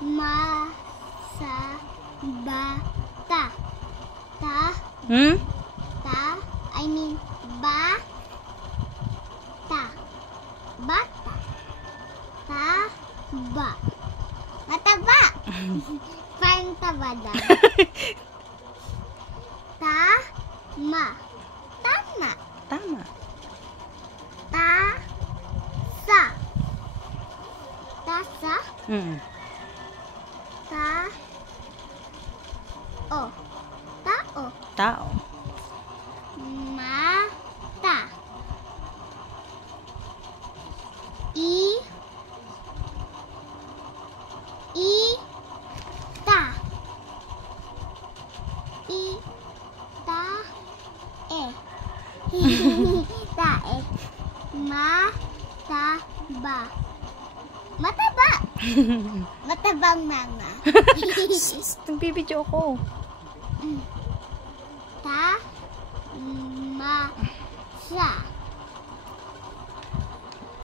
Bata. I mean bata. Bata. Taba. Mataba. Parang taba daw. Tama. Tama. Tama. Tasa. Tasa. Tao. Tao. Tao. Mata. Ita. Tae. Mataba. Mataba. Matabang mama. Nagbibidyo ako. Tamasa.